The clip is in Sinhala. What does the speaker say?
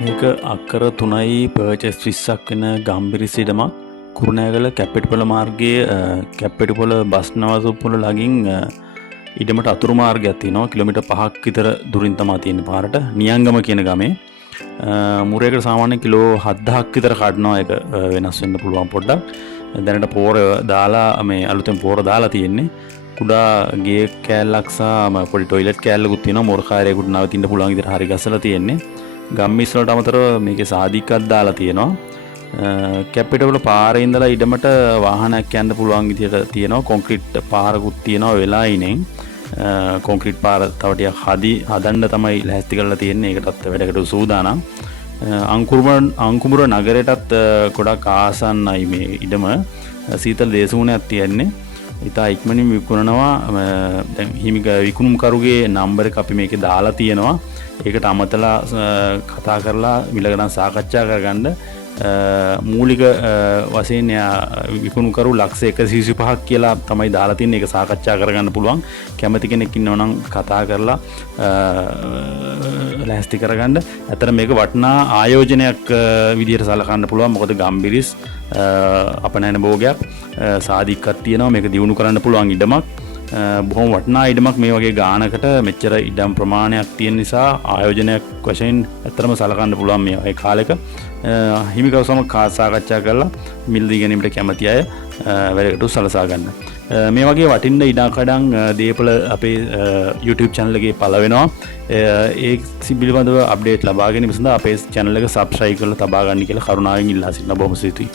මේක අක්කර 3යි පර්චේස් 20ක් වෙන ගම්බිරිස් ඉඩමක් කුරුණෑගල කැප්පෙටිපොළ මාර්ගයේ කැප්පෙටිපොළ බස් නවසපුල ළඟින් ඉඩමට අතුරු මාර්ගයක් තියෙනවා කිලෝමීටර් 5ක් විතර දුරින් තමයි තියෙන්නේ පාරට නියංගම කියන ගමේ මුරේකට සාමාන්‍ය කිලෝ 7000ක් විතර කඩනවා ඒක වෙනස් වෙන්න පුළුවන් පොඩ්ඩක් දැනට පෝර දාලා මේ අලුතෙන් පෝර දාලා තියෙන්නේ කුඩා ගේ කෑල්ලක් සහ පොඩි টয়ලට් කෑල්ලකුත් තියෙනවා මොරකාරයෙකුට නවතින්න පුළුවන් විදිහට හරි ගස්සලා තියෙන්නේ ගම්මිස් වලට අමතරව මේකේ සාදිකක් දාලා තියෙනවා කැප්පෙටිපොළ පාරේ ඉඳලා ඉඩමට වාහනයක් යන්න පුළුවන් විදිහට තියෙනවා කොන්ක්‍රීට් පාරකුත් තියෙනවා වෙලායිනෙන් කොන්ක්‍රීට් පාර තව ටිකක් හදන්න තමයි ලෑස්ති කරලා තියෙන්නේ ඒකටත් වැඩකට සූදානම් අංකුමුර නගරයටත් ගොඩක් ආසන්නයි මේ ඉඩම සීතල දේශගුණයක් තියෙන්නේ ඉතා ඉක්මනින් විකුණනවා දැන් හිමික විකුණුම්කරුගේ නම්බර් එක අපි මේකේ දාලා තියෙනවා ඒකට අමතලා කතා කරලා මිල ගණන් සාකච්ඡා කරගන්න මූලික වශයෙන් විකුණුකරු ලක්ෂ 125ක් කියලා තමයි දාලා තින්නේ ඒක සාකච්ඡා කරගන්න පුළුවන් කැමති කෙනෙක් ඉන්නවා නම් කතා කරලා ලෑස්ති කරගන්න. ඇත්තට මේක වටිනා ආයෝජනයක් විදියට සලකන්න පුළුවන් මොකද ගම්බිරිස් අපනයන භෝගයක් සාදිකක් තියෙනවා මේක දියුණු කරන්න පුළුවන් ඉඩමක් බොහොම වටිනා ඉඩමක් මේ වගේ ගානකට මෙච්චර ඉඩම් ප්‍රමාණයක් තියෙන නිසා ආයෝජනයක් වශයෙන් ඇත්තටම සලකන්න පුළුවන් මේ වගේ කාලෙක හිමිකරු සමග සාකච්ඡා කරලා මිලදී ගැනීමට කැමති අය වැඩකට සලසා ගන්න. මේ වගේ වටින්න ඉඩකඩම් දීපල අපේ YouTube channel එකේ පළ වෙනවා. ඒ පිළිබඳව අප්ඩේට් ලබා ගැනීම සඳහා අපේ channel එක subscribe කරලා තබා ගන්න කියලා කරුණාවෙන් ඉල්ලා සිටිනවා. බොහොම ස්තුතියි.